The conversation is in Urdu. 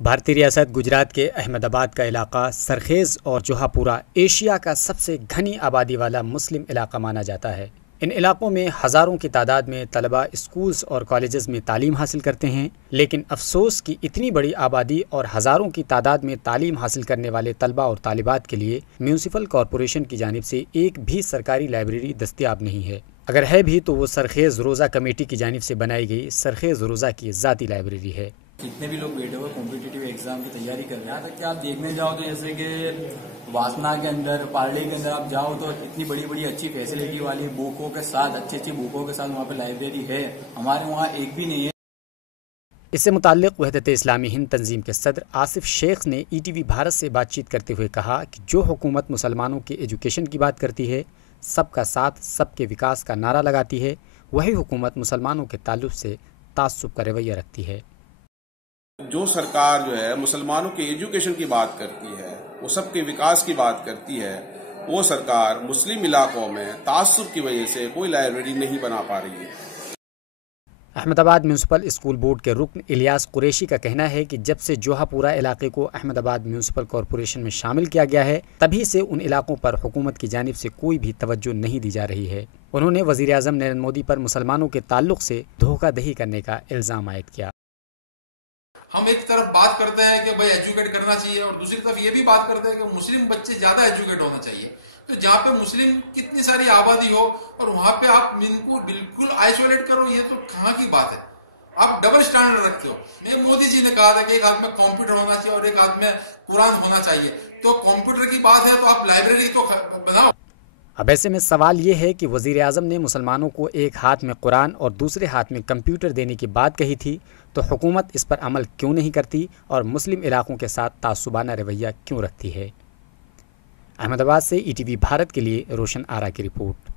بھارتی ریاست گجرات کے احمد آباد کا علاقہ سرخیز اور جوہا پورہ ایشیا کا سب سے گھنی آبادی والا مسلم علاقہ مانا جاتا ہے۔ ان علاقوں میں ہزاروں کی تعداد میں طلبہ اسکولز اور کالجز میں تعلیم حاصل کرتے ہیں، لیکن افسوس کہ اتنی بڑی آبادی اور ہزاروں کی تعداد میں تعلیم حاصل کرنے والے طلبہ اور طالبات کے لیے میونسپل کارپوریشن کی جانب سے ایک بھی سرکاری لائبریری دستیاب نہیں ہے۔ اگر ہے بھی تو وہ سرخیز روزہ کمیٹی کی جانب سے بنائی گئی سرخیز روزہ کی ذاتی لائبریری ہے۔ جتنے بھی لوگ بیٹھے ہوئے کمپیٹیٹیو ایگزام کی تیاری کر رہے ہیں، تک کہ آپ دیکھنے جاؤ تو جیسے کہ واسنا کے اندر، پارلے کے اندر آپ جاؤ تو اتنی بڑی بڑی اچھی فیسلٹی والی بکوں کے ساتھ، اچھی بکوں کے ساتھ وہاں پہ لائبریری ہے، ہمارے وہاں ایک بھی نہیں ہے۔ اس سے متعلق وحدت اسلامی ہند تنظیم کے صدر آصف شیخ نے ای ٹی وی بھارت سے بات چیت کرتے ہوئے کہا کہ جو حکومت مسلمانوں کے ایجوکیشن کی بات کرتی ہے، سب کا ساتھ سب کے وکاس کا نعرہ لگاتی ہے، وہی حکومت مسلمانوں کے تعلق سے تعصب کا رویہ رکھتی ہے۔ جو سرکار جو ہے مسلمانوں کے ایجوکیشن کی بات کرتی ہے، وہ سب کے وکاس کی بات کرتی ہے، وہ سرکار مسلم علاقوں میں تعصب کی وجہ سے کوئی لائبریری نہیں بنا پا رہی ہے۔ احمد آباد میونسپل اسکول بورڈ کے رکن الیاس قریشی کا کہنا ہے کہ جب سے جوہا پورہ علاقے کو احمد آباد میونسپل کارپوریشن میں شامل کیا گیا ہے، تبھی سے ان علاقوں پر حکومت کی جانب سے کوئی بھی توجہ نہیں دی جا رہی ہے۔ انہوں نے وزیر اعظم نریندر مودی پر مسلمانوں کے تعلق سے دھوکہ دہی کرنے کا الزام عائد کیا۔ ہم ایک طرف بات کرتے ہیں کہ بھائی ایجوکیٹ کرنا چاہیے، اور دوسری طرف یہ بھی بات کرتے ہیں کہ مسلم بچے زیادہ ایجوکیٹ ہونا چاہیے۔ تو جہاں پہ مسلم کتنی ساری آبادی ہو اور وہاں پہ آپ ان کو بالکل آئسولیٹ کرو، یہ تو کہاں کی بات ہے؟ آپ ڈبل سٹینڈرڈ رکھتے ہو۔ میں مودی جی نے کہا تھا کہ ایک ہاتھ میں کمپیوٹر ہونا چاہیے اور ایک ہاتھ میں قرآن ہونا چاہیے، تو کمپیوٹر کی بات ہے تو آپ لائبریری تو بناؤ۔ اب ایسے میں سوال یہ ہے کہ وزیر اعظم نے مسلمانوں کو ایک ہاتھ میں قرآن اور دوسرے ہاتھ میں کمپیوٹر دینے کی بات کہی تھی، تو حکومت اس پر عمل کیوں نہیں کرتی اور مسلم علاقوں کے ساتھ تعصبانہ رویہ کیوں رکھتی ہے؟ احمد آباد سے ای ٹی وی بھارت کے لیے روشن آرا کی رپورٹ۔